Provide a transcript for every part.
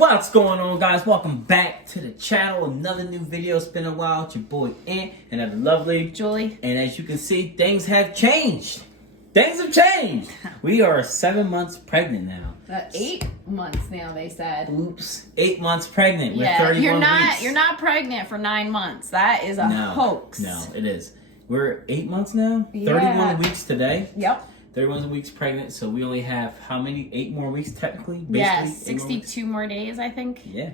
What's going on, guys? Welcome back to the channel. Another new video. It's been a while. It's your boy Ant and the lovely Julie. And as you can see, things have changed. Things have changed. We are 7 months pregnant now. 8 months now, they said. Oops. 8 months pregnant with Yeah, 31 weeks. you're not pregnant for 9 months. That is a hoax. No, it is. We're 8 months now. Yeah. 31 weeks today. Yep. 31 weeks pregnant, so we only have how many? 8 more weeks technically? Basically, Yeah, 8 62 more days, I think. Yeah,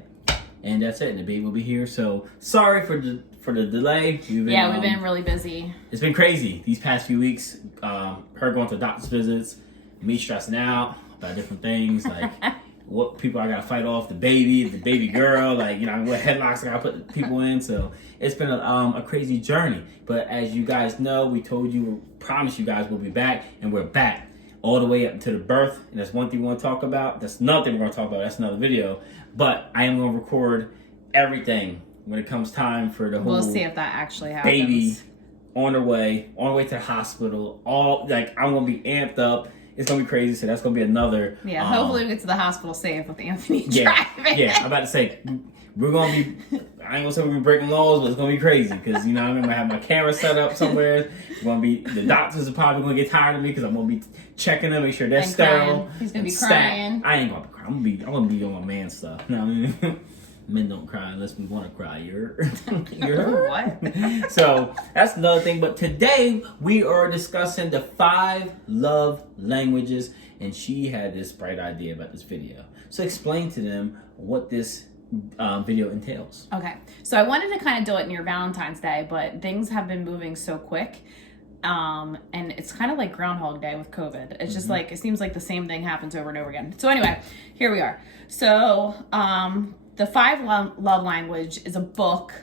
and that's it. And the baby will be here. So sorry for the delay. We've been really busy. It's been crazy these past few weeks. Her going to doctor's visits, me stressing out about different things like what people I gotta fight off, the baby girl, like what headlocks I gotta put people in. So it's been a crazy journey. But as you guys know, we told you, promised you guys we'll be back, and we're back all the way up to the birth. And that's one thing we want to talk about. That's another thing we're going to talk about. That's another video. But I am going to record everything when it comes time for the whole. We'll see if that actually happens. Baby on her way to the hospital. I'm going to be amped up. It's going to be crazy. So that's going to be another. Yeah, hopefully we get to the hospital safe with Anthony driving. Yeah, I'm about to say, we're going to be, I ain't going to say we're breaking laws, but it's going to be crazy. Because, I'm going to have my camera set up somewhere. The doctors are probably going to get tired of me because I'm going to be checking them, make sure they're sterile. Crying. He's going to be crying. I ain't going to be crying. I'm going to be on my man stuff. You know what I mean? Men don't cry unless we want to cry. You're what? So that's another thing. But today we are discussing the 5 love languages, and she had this bright idea about this video. So explain to them what this video entails. Okay, so I wanted to kind of do it near Valentine's Day, but things have been moving so quick. And it's kind of like Groundhog Day with COVID. It's just like, it seems like the same thing happens over and over again. So anyway, here we are. So, The 5 Love Language is a book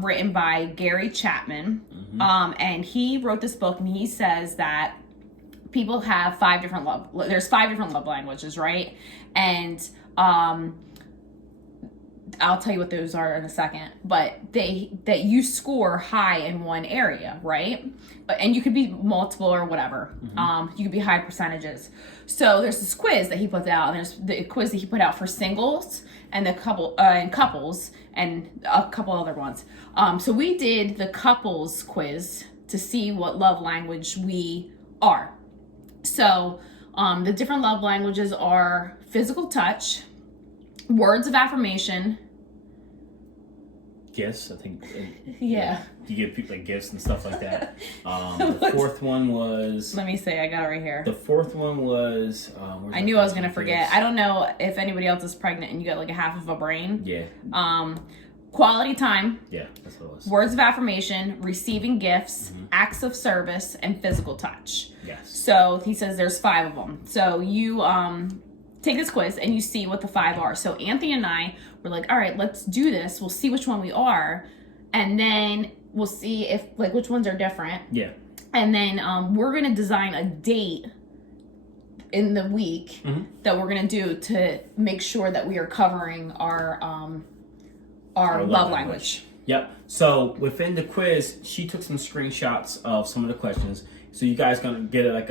written by Gary Chapman. And he wrote this book, and he says that people have 5 different there's 5 different love languages, right? And I'll tell you what those are in a second, but that you score high in one area, right? And you could be multiple or whatever. You could be high percentages. So there's this quiz that he puts out, and there's the quiz that he put out for singles and couples and a couple other ones. So we did the couples quiz to see what love language we are. So the different love languages are physical touch, words of affirmation. Gifts, I think. Yeah. You give people like gifts and stuff like that. The 4th one was. Let me see. I got it right here. The 4th one was. I knew I was gonna forget. I don't know if anybody else is pregnant and you got like a half of a brain. Yeah. Quality time. Yeah, that's what it was. Words of affirmation, receiving gifts, acts of service, and physical touch. Yes. So he says there's 5 of them. So you take this quiz and you see what the 5 are. So Anthony and I were like, all right, let's do this. We'll see which one we are. And then we'll see if which ones are different. Yeah. And then we're going to design a date in the week that we're going to do to make sure that we are covering our love language. Yep. So within the quiz, she took some screenshots of some of the questions. So you guys gonna get like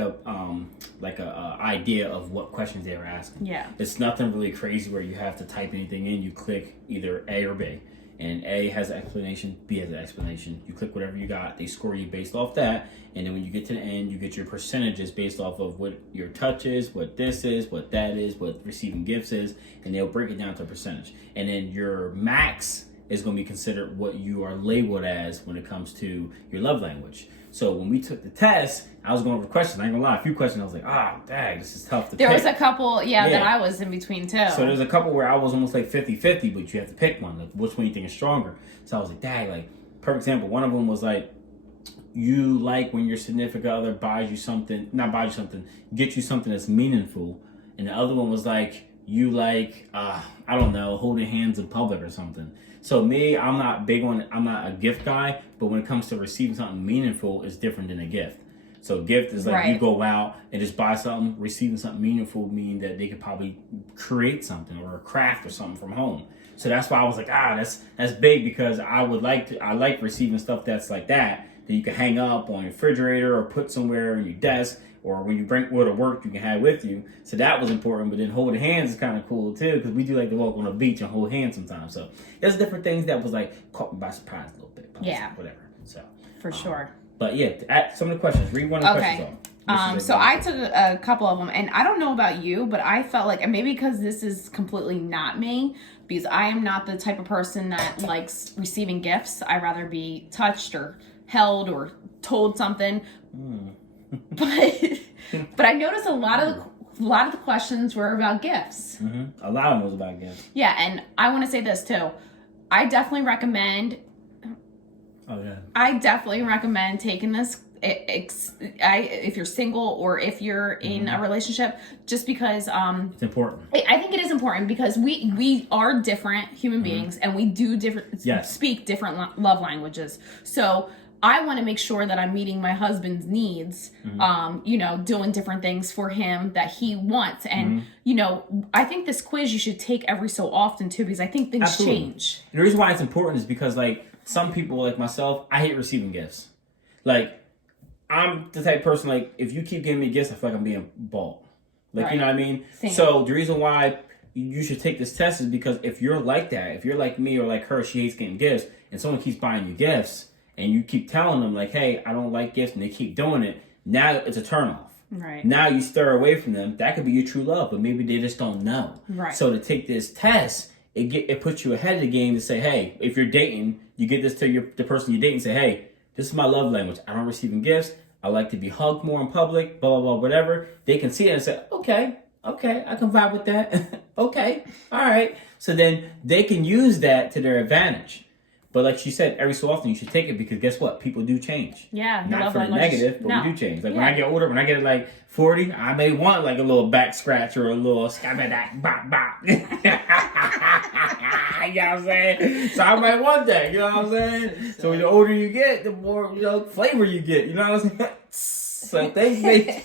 a idea of what questions they were asking. Yeah. It's nothing really crazy where you have to type anything in. You click either A or B, and A has an explanation, B has an explanation. You click whatever you got. They score you based off that, and then when you get to the end, you get your percentages based off of what your touch is, what this is, what that is, what receiving gifts is, and they'll break it down to a percentage. And then your max is going to be considered what you are labeled as when it comes to your love language. So when we took the test, I was going over questions. I ain't gonna lie, a few questions I was like, dang, this is tough to pick. There was a couple, that I was in between too. So there's a couple where I was almost like 50-50, but you have to pick one. Like, which one you think is stronger? So I was like, dang, like, perfect example. One of them was like, you like when your significant other buys you something, get you something that's meaningful. And the other one was like, you like, I don't know, holding hands in public or something. So me, I'm not a gift guy, but when it comes to receiving something meaningful, it's different than a gift. So gift is like you go out and just buy something. Receiving something meaningful mean that they could probably create something or a craft or something from home. So that's why I was like, that's big, because I like receiving stuff that's like that you can hang up on your refrigerator or put somewhere on your desk, or when you bring what to work, you can have with you. So that was important. But then holding hands is kind of cool too, because we do like to walk on the beach and hold hands sometimes. So there's different things that was like caught me by surprise a little bit. Yeah. Whatever. So for sure. But yeah, some of the questions. Read one of the questions off. So I took a couple of them, and I don't know about you, but I felt like, and maybe because this is completely not me, because I am not the type of person that likes receiving gifts. I'd rather be touched or held or told something. But I noticed a lot of the questions were about gifts. Mm-hmm. A lot of them was about gifts. Yeah, and I want to say this too. I definitely recommend. Oh yeah. I definitely recommend taking this. If you're single or if you're in a relationship, just because it's important. I think it is important because we are different human beings and we do speak different love languages. So I want to make sure that I'm meeting my husband's needs, doing different things for him that he wants. And, I think this quiz you should take every so often too, because I think things change. And the reason why it's important is because, like, some people, like myself, I hate receiving gifts. Like, I'm the type of person, like, if you keep giving me gifts, I feel like I'm being bought. Like, right. You know what I mean? Same. So the reason why you should take this test is because if you're like that, if you're like me or like her, she hates getting gifts, and someone keeps buying you gifts, and you keep telling them, like, hey, I don't like gifts, and they keep doing it, now it's a turnoff. Right. Now you stir away from them. That could be your true love, but maybe they just don't know. Right. So to take this test, it puts you ahead of the game to say, hey, if you're dating, you get this to the person you're dating, say, hey, this is my love language. I don't receive gifts. I like to be hugged more in public, blah, blah, blah, whatever. They can see it and say, okay, I can vibe with that. Okay, all right. So then they can use that to their advantage. But like she said, every so often you should take it because guess what? People do change. Yeah. Not for the negative, but we do change. Like when I get older, when I get like 40, I may want like a little back scratch or a little scabadak bop bop. You know what I'm saying? So I might want that, you know what I'm saying? So the older you get, the more, flavor you get, you know what I'm saying? So things may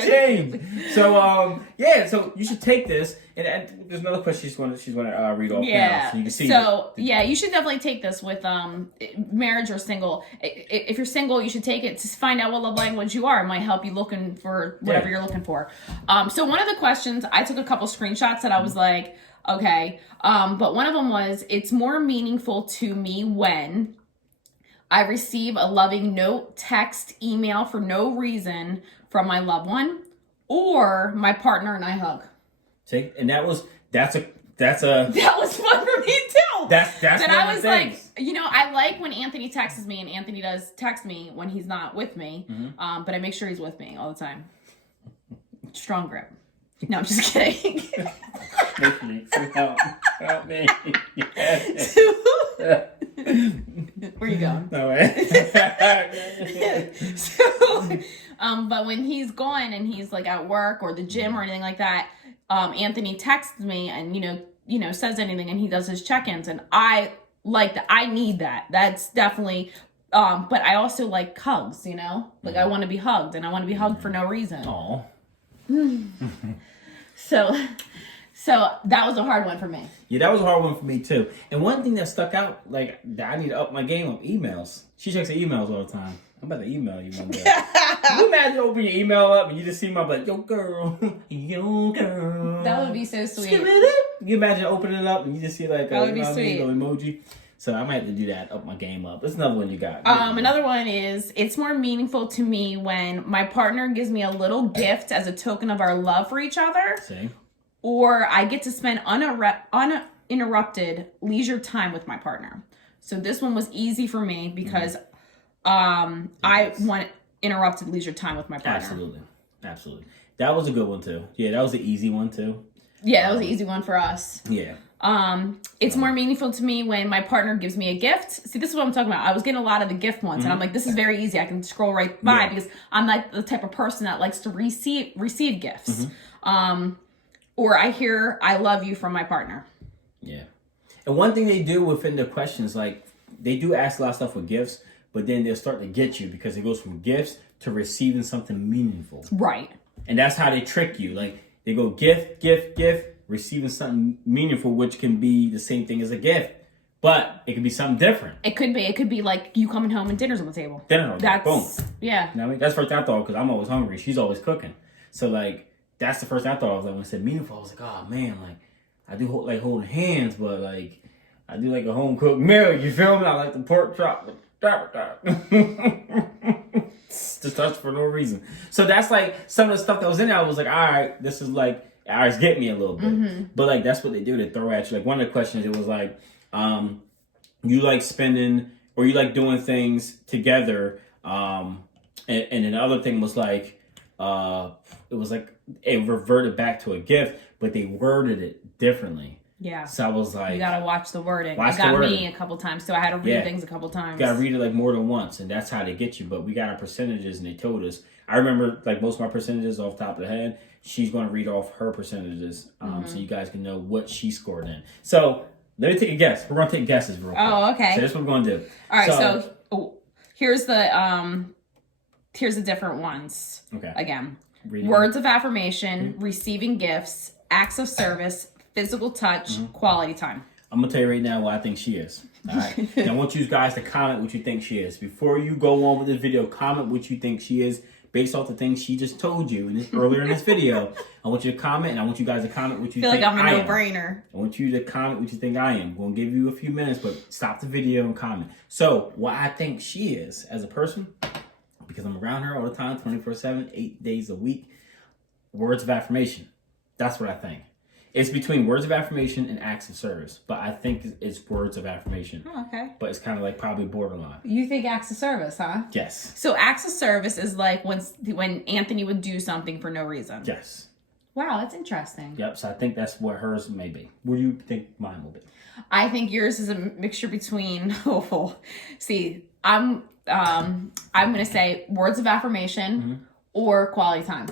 change. So so you should take this. And there's another question she's going to read off now, so you can see. So you should definitely take this with marriage or single. If you're single, you should take it to find out what love language you are. It might help you looking for whatever you're looking for. So one of the questions, I took a couple screenshots that I was like, okay. But one of them was, it's more meaningful to me when I receive a loving note, text, email for no reason from my loved one, or my partner and I hug. See, and that was fun for me too. That's that one I of was the things. like, I like when Anthony texts me, and Anthony does text me when he's not with me, but I make sure he's with me all the time. Strong grip. No, I'm just kidding. Help me. Where you going? No way. But when he's gone and he's like at work or the gym or anything like that, Anthony texts me and says anything, and he does his check-ins, and I like that. I need that. That's definitely. But I also like hugs. Like I want to be hugged, and I want to be hugged for no reason. Aww. So that was a hard one for me. Yeah, that was a hard one for me too. And one thing that stuck out, like, that I need to up my game on emails. She checks her emails all the time. I'm about to email you one day. Can you imagine open your email up and you just see my like, yo girl. That would be so sweet. You imagine opening it up and you just see like that would be sweet. little emoji. So I might have to do that, up my game up. That's another one you got. Another one is, it's more meaningful to me when my partner gives me a little gift as a token of our love for each other. See? Or I get to spend uninterrupted leisure time with my partner. So this one was easy for me because I want interrupted leisure time with my partner. Absolutely. That was a good one too. Yeah, that was an easy one too. Yeah, that was an easy one for us. Yeah. It's more meaningful to me when my partner gives me a gift. See, this is what I'm talking about. I was getting a lot of the gift ones, and I'm like, this is very easy. I can scroll right by because I'm like the type of person that likes to receive gifts. Or I hear I love you from my partner. Yeah. And one thing they do within the questions, like, they do ask a lot of stuff with gifts, but then they'll start to get you because it goes from gifts to receiving something meaningful. Right. And that's how they trick you. Like, they go gift, receiving something meaningful, which can be the same thing as a gift. But it could be something different. It could be like you coming home and dinner's on the table. That's boom. Yeah. You know what I mean? That's the first thing I thought, because I'm always hungry. She's always cooking. So, like, that's the first thing I thought. I was like, when I said meaningful, I was like, oh, man, like, I do like holding hands, but, like, I do like a home cooked meal. You feel me? I like the pork chop. Just touch for no reason. So that's like some of the stuff that was in there. I was like, all right, this is like, all right, get me a little bit. But like, that's what they do. They throw at you. Like one of the questions, it was like, you like spending or you like doing things together. And then the other thing was like, it was like, it reverted back to a gift, but they worded it differently. Yeah. So I was like, you gotta watch the wording. It got me a couple times, so I had to read things a couple times. You gotta read it like more than once, and that's how they get you. But we got our percentages, and they told us. I remember like most of my percentages off the top of the head. She's gonna read off her percentages, so you guys can know what she scored in. So let me take a guess. We're gonna take guesses real quick. Oh, okay. So that's what we're gonna do. All right. So here's the different ones. Okay. Again, words of affirmation, receiving gifts, acts of service, physical touch, quality time. I'm going to tell you right now what I think she is. All right. And I want you guys to comment what you think she is. Before you go on with this video, comment what you think she is based off the things she just told you earlier in this video. I want you to comment, and I want you guys to comment what you think I am. I feel like I'm a no-brainer. I want you to comment what you think I am. I'm going to give you a few minutes, but stop the video and comment. So, what I think she is as a person, because I'm around her all the time, 24/7, 8 days a week, words of affirmation. That's what I think. It's between words of affirmation and acts of service, but I think it's words of affirmation. Oh, okay. But it's kind of like probably borderline. You think acts of service, huh? Yes. So acts of service is like when Anthony would do something for no reason. Yes. Wow, that's interesting. Yep. So I think that's what hers may be. What do you think mine will be? I think yours is a mixture between. See, I'm gonna say words of affirmation or quality time.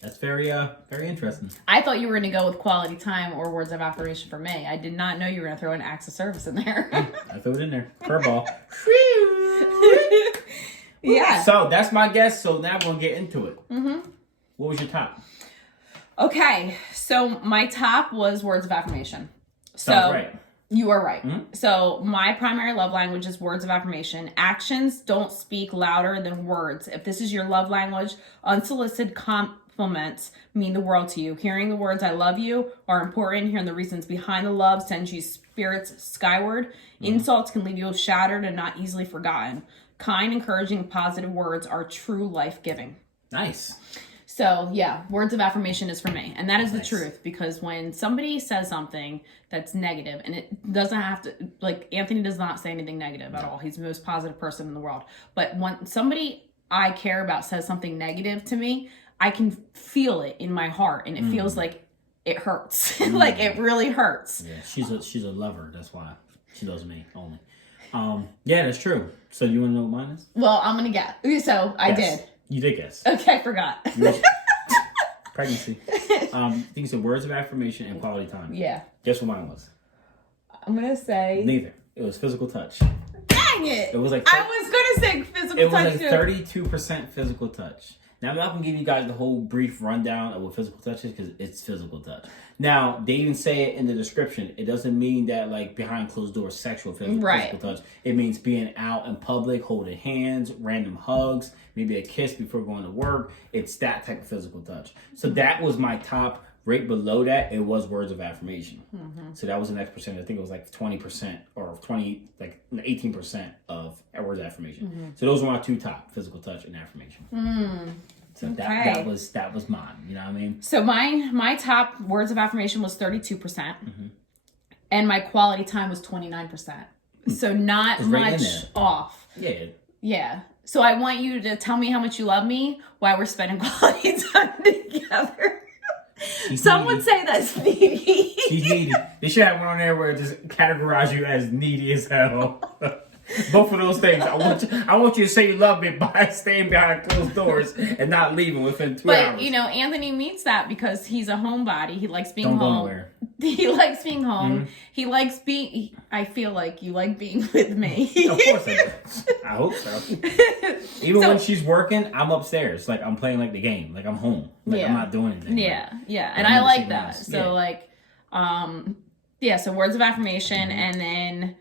That's very interesting. I thought you were going to go with quality time or words of affirmation for me. I did not know you were going to throw in acts of service in there. I threw it in there. Curveball. Yeah. So that's my guess. So now we're going to get into it. What was your top? Okay. So my top was words of affirmation. Sounds right. You are right. So my primary love language is words of affirmation. Actions don't speak louder than words. If this is your love language, unsolicited compliments mean the world to you. Hearing the words "I love you" are important. Hearing the reasons behind the love sends you spirits skyward. Insults can leave you shattered and not easily forgotten. Kind, encouraging, positive words are true life-giving. Nice. So yeah, words of affirmation is for me. And that is the truth, because when somebody says something that's negative, and it doesn't have to, like Anthony does not say anything negative at all. He's the most positive person in the world. But when somebody I care about says something negative to me, I can feel it in my heart, and it feels like it hurts. Like it really hurts. Yeah, she's a lover. That's why she loves me only. Yeah, that's true. So you want to know what mine is? Well, I'm gonna guess. So I did. You did guess. Okay, I forgot. Pregnancy. I think it's words of affirmation and quality time. Yeah. Guess what mine was? I'm gonna say Neither. It was physical touch. Dang it! It was like I was gonna say physical touch. It was like 32% physical touch. Now I'm not gonna give you guys the whole brief rundown of what physical touch is, because it's physical touch. Now they even say it in the description. It doesn't mean that like behind closed doors sexual physical touch. It means being out in public, holding hands, random hugs, maybe a kiss before going to work. It's that type of physical touch. So that was my top. Right below that, it was words of affirmation. So that was the next percentage. I think it was like 20% or 18% of words of affirmation. So those were my two top: physical touch and affirmation. So that was mine. You know what I mean? So my top words of affirmation was 32%, and my quality time was 29%. So not much off. Yeah. Yeah. So I want you to tell me how much you love me while we're spending quality time together. Some would say that's needy. She's needy. They should have one on there where it just categorize you as needy as hell. Both of those things. I want you to say you love me by staying behind closed doors and not leaving within 2 hours. But, Anthony meets that because he's a homebody. He likes being home. Don't go nowhere. He likes being home. He likes being... I feel like you like being with me. Of course I do. I hope so. Even when she's working, I'm upstairs. Like, I'm playing, like, the game. Like, I'm home. Like, I'm not doing anything. Yeah. And I like that. So, Yeah, so words of affirmation, and then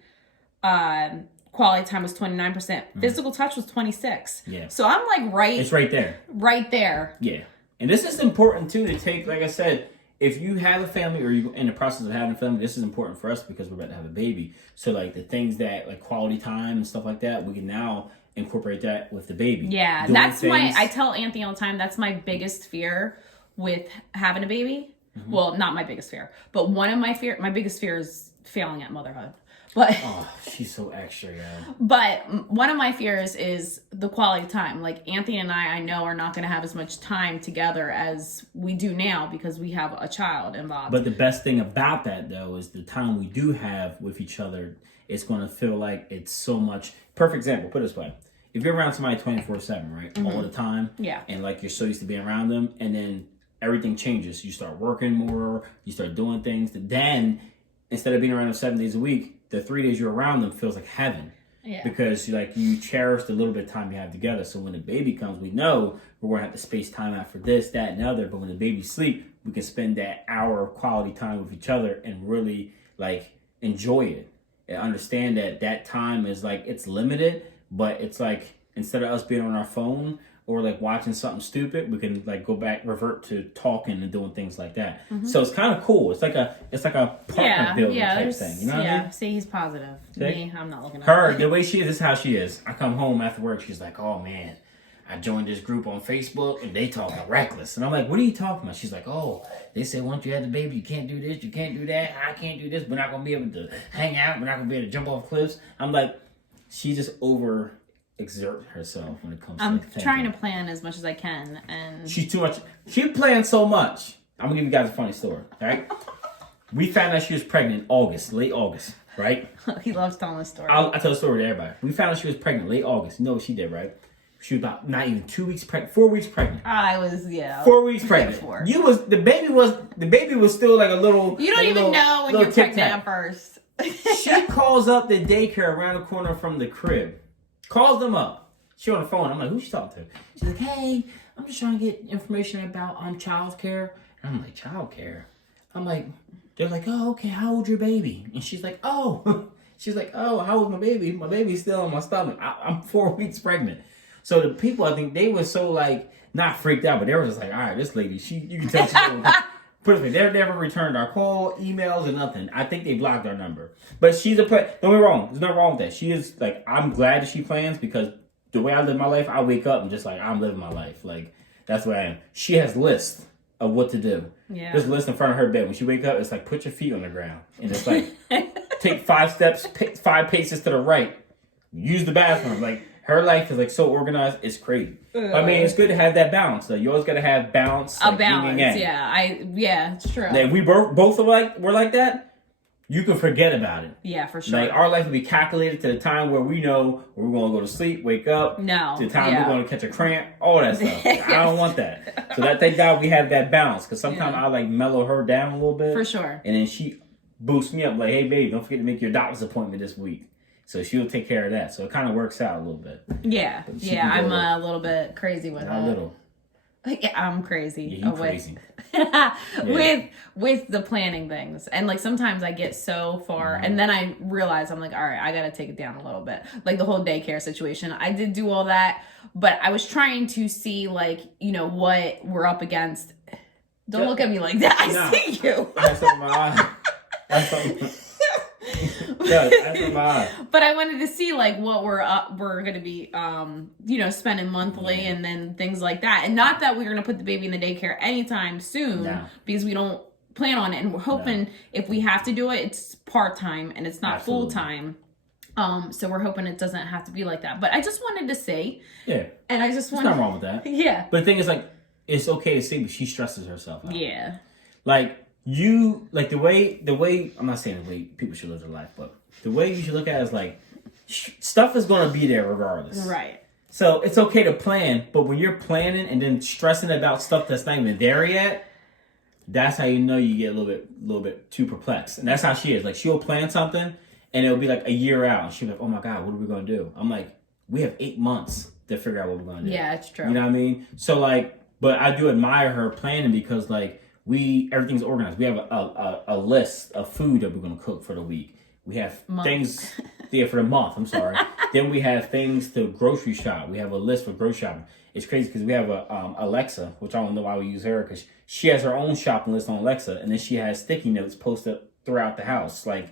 quality time was 29%. Physical touch was 26%. Yeah. So I'm like It's right there. Right there. Yeah. And this is important too to take, like I said, if you have a family or you're in the process of having a family, this is important for us because we're about to have a baby. So like the things that like quality time and stuff like that, we can now incorporate that with the baby. Yeah, that's I tell Anthony all the time, that's my biggest fear with having a baby. Mm-hmm. Well, not my biggest fear, but my biggest fear is failing at motherhood. But she's so extra, yeah. But one of my fears is the quality time. Like Anthony and I know are not going to have as much time together as we do now because we have a child involved. But the best thing about that though is the time we do have with each other, it's going to feel like it's so much. Perfect example, put it this way. If you're around somebody 24/7, right? Mm-hmm. All the time. Yeah. And like you're so used to being around them, and then everything changes. You start working more, you start doing things that then instead of being around them 7 days a week, the 3 days you're around them feels like heaven. Yeah. Because you cherish the little bit of time you have together. So when the baby comes, we know we're going to have to space time out for this, that, and other. But when the baby's asleep, we can spend that hour of quality time with each other and really like enjoy it and understand that time is like it's limited, but it's like instead of us being on our phone or like watching something stupid, we can like go back, revert to talking and doing things like that. Mm-hmm. So it's kind of cool. It's like a partner building type thing. You know what I mean? See, he's positive. Me, I'm not looking at her. The way she is how she is. I come home after work, she's like, "Oh man, I joined this group on Facebook and they talking reckless." And I'm like, "What are you talking about?" She's like, "Oh, they said once you have the baby, you can't do this, you can't do that. I can't do this. We're not gonna be able to hang out. We're not gonna be able to jump off cliffs." I'm like, she just exert herself when it comes to I'm trying to plan as much as I can, and she's too much. She plans so much. I'm gonna give you guys a funny story. All right, we found out she was pregnant in August, late August, right? He loves telling the story. I tell the story to everybody. We found out she was pregnant late August. You know what she did, right? She was about not even 2 weeks pregnant, 4 weeks pregnant. I was 4 weeks pregnant. The baby was still like a little. You don't even know when you're pregnant at first. She calls up the daycare around the corner from the crib. Calls them up. She on the phone. I'm like, who's she talking to? She's like, "Hey, I'm just trying to get information about child care." And I'm like, "Child care?" I'm like, they're like, "Oh, okay. How old's your baby?" And she's like, "Oh." She's like, "Oh, how old's my baby? My baby's still in my stomach. I'm 4 weeks pregnant." So the people, I think they were so like not freaked out, but they were just like, "All right, this lady, you can tell she's put it. They never returned our call, emails, or nothing. I think they blocked our number. But she's don't get me wrong. There's nothing wrong with that. She is like, I'm glad that she plans because the way I live my life, I wake up and just like, I'm living my life. Like, that's what I am. She has lists of what to do. Yeah. There's a list in front of her bed. When she wake up, it's like, put your feet on the ground. And it's like, take 5 steps, 5 paces to the right. Use the bathroom. Like, her life is like so organized, it's crazy. I mean, it's good to have that balance. Like, you always got to have balance. A balance, yeah, it's true. Like, we both were like that. You can forget about it. Yeah, for sure. Like, our life will be calculated to the time where we know we're going to go to sleep, wake up. No. To the time we're going to catch a cramp, all that stuff. Like, I don't want that. So thank God we have that balance. Because sometimes I like mellow her down a little bit. For sure. And then she boosts me up like, "Hey, babe, don't forget to make your doctor's appointment this week." So she'll take care of that. So it kind of works out a little bit. Yeah. Yeah, I'm a little bit crazy with that. A little. Yeah, I'm crazy. Yeah, you crazy. With the planning things. And like sometimes I get so far and then I realize I'm like, all right, I got to take it down a little bit. Like the whole daycare situation. I did do all that, but I was trying to see like, what we're up against. Don't look at me like that. I see you. I have something in my eye. But I wanted to see like what we're going to be spending monthly and then things like that. And not that we're going to put the baby in the daycare anytime soon because we don't plan on it, and we're hoping if we have to do it, it's part-time and it's not full-time. So we're hoping it doesn't have to be like that. But I just wanted to say, and I just wanted, there's nothing wrong with that. Yeah. But the thing is, like, it's okay to say, but she stresses herself out. Yeah. Like, you, like, the way, I'm not saying the way people should live their life, but the way you should look at it is like, stuff is going to be there regardless. Right. So it's okay to plan, but when you're planning and then stressing about stuff that's not even there yet, that's how you know you get a little bit too perplexed. And that's how she is. Like, she'll plan something and it'll be like a year out, and she'll be like, "Oh my God, what are we going to do?" I'm like, we have 8 months to figure out what we're going to do. Yeah, it's true. You know what I mean? So like, but I do admire her planning because like, everything's organized. We have a list of food that we're going to cook for the week. We have things, for the month, I'm sorry. Then we have things to grocery shop. We have a list for grocery shopping. It's crazy because we have a Alexa, which I don't know why we use her, because she has her own shopping list on Alexa, and then she has sticky notes posted throughout the house. Like,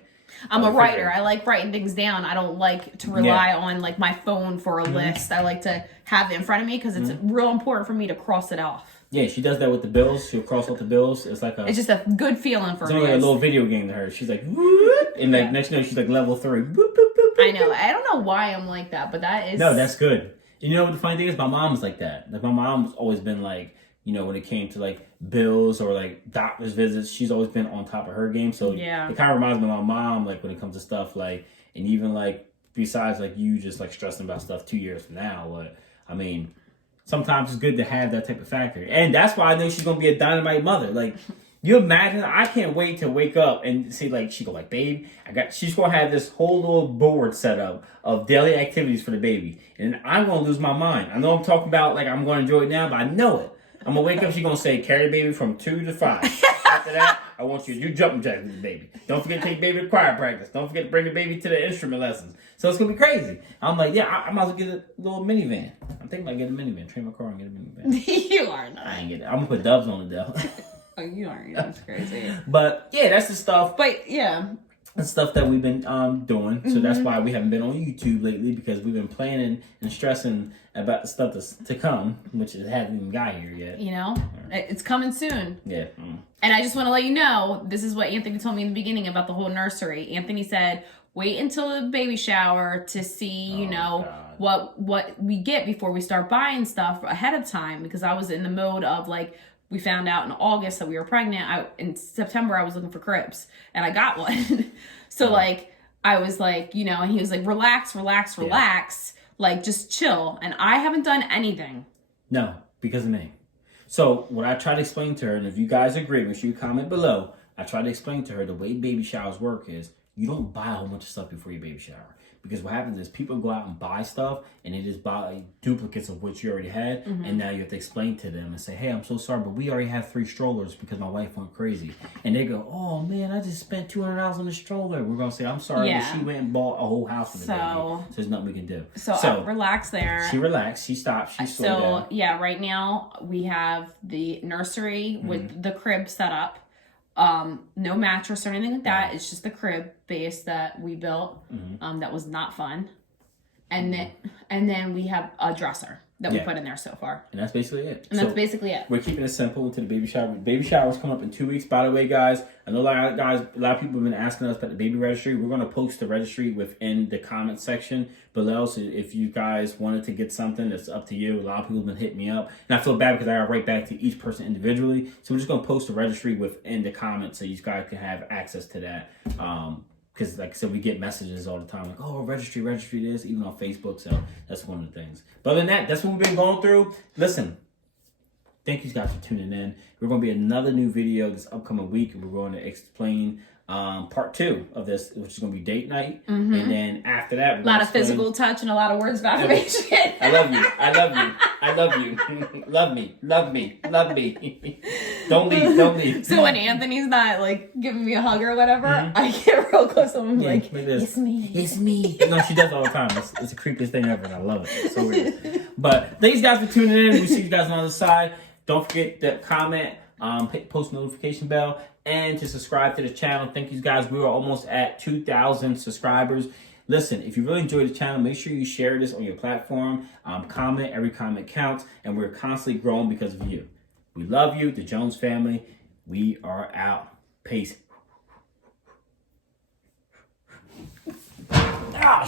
I'm a writer. I like writing things down. I don't like to rely on like my phone for a list. I like to have it in front of me because it's real important for me to cross it off. Yeah, she does that with the bills. She'll cross out the bills. It's just a good feeling for me. It's like a little video game to her. She's like, whoop, and like next she's like level 3. Boop, boop, boop, I know. I don't know why I'm like that, but that is... No, that's good. You know what the funny thing is? My mom's like that. Like, my mom's always been like, when it came to like bills or like doctor's visits, she's always been on top of her game. So it kind of reminds me of my mom, like when it comes to stuff like, and even like besides like you just like stressing about stuff 2 years from now. But I mean, sometimes it's good to have that type of factor. And that's why I know she's going to be a dynamite mother. Like, you imagine, I can't wait to wake up and see, like, she go like, babe, she's going to have this whole little board set up of daily activities for the baby. And I'm going to lose my mind. I know I'm talking about, like, I'm going to enjoy it now, but I know it. I'm going to wake up, she's going to say, carry baby from 2 to 5. After that, I want you to do jumping jacks with the baby. Don't forget to take baby to choir practice. Don't forget to bring the baby to the instrument lessons. So it's going to be crazy. I'm like, I might as well get a little minivan. I'm thinking about getting a minivan. Train my car and get a minivan. You are not. I ain't get it. I'm going to put dubs on it, though. Oh, you aren't. That's crazy. But, yeah, that's the stuff. But, yeah. The stuff that we've been doing. So that's why we haven't been on YouTube lately, because we've been planning and stressing about the stuff that's to come, which it hasn't even got here yet. It's coming soon. Yeah. And I just want to let you know, this is what Anthony told me in the beginning about the whole nursery. Anthony said, wait until the baby shower to see, what we get before we start buying stuff ahead of time. Because I was in the mode of like, we found out in August that we were pregnant. In September, I was looking for cribs, and I got one. So, like, I was like, and he was like, relax. Like, just chill. And I haven't done anything. No, because of me. So, what I try to explain to her, and if you guys agree, make sure you comment below. I try to explain to her the way baby showers work is you don't buy a whole bunch of stuff before your baby shower. Because what happens is people go out and buy stuff and they just buy duplicates of what you already had. And now you have to explain to them and say, hey, I'm so sorry, but we already have 3 strollers because my wife went crazy. And they go, oh, man, I just spent $200 on a stroller. We're going to say, I'm sorry, but she went and bought a whole house for the baby. So there's nothing we can do. So relax there. She relaxed. She stopped. She slowed down. Yeah, right now we have the nursery with the crib set up. No mattress or anything like that. It's just the crib base that we built. That was not fun. And then we have a dresser that we put in there so far. And that's basically it. That's basically it. We're keeping it simple to the baby shower. Baby shower's coming up in 2 weeks. By the way, guys, I know a lot of people have been asking us about the baby registry. We're going to post the registry within the comment section below. So if you guys wanted to get something, that's up to you. A lot of people have been hitting me up. And I feel bad because I got to write back to each person individually. So we're just going to post the registry within the comments so you guys can have access to that. Because, like I said, we get messages all the time, like, oh, registry this, even on Facebook. So that's one of the things. But other than that, that's what we've been going through. Listen, thank you guys for tuning in. We're going to be another new video this upcoming week. We're going to explain part 2 of this, which is going to be date night. And then after that, a lot of physical touch and a lot of words of affirmation. I love you. I love you. I love you. Love me. Love me. Love me. Don't leave. Don't leave. So when Anthony's not like giving me a hug or whatever, I get real close to him like it's me. It's me. No, she does all the time. It's the creepiest thing ever, and I love it. It's so weird. But thanks guys for tuning in. We'll see you guys on the other side. Don't forget to comment, hit post notification bell, and to subscribe to the channel. Thank you guys. We are almost at 2,000 subscribers. Listen, if you really enjoy the channel, make sure you share this on your platform. Comment. Every comment counts. And we're constantly growing because of you. We love you, the Jones family. We are out. Peace. Ah,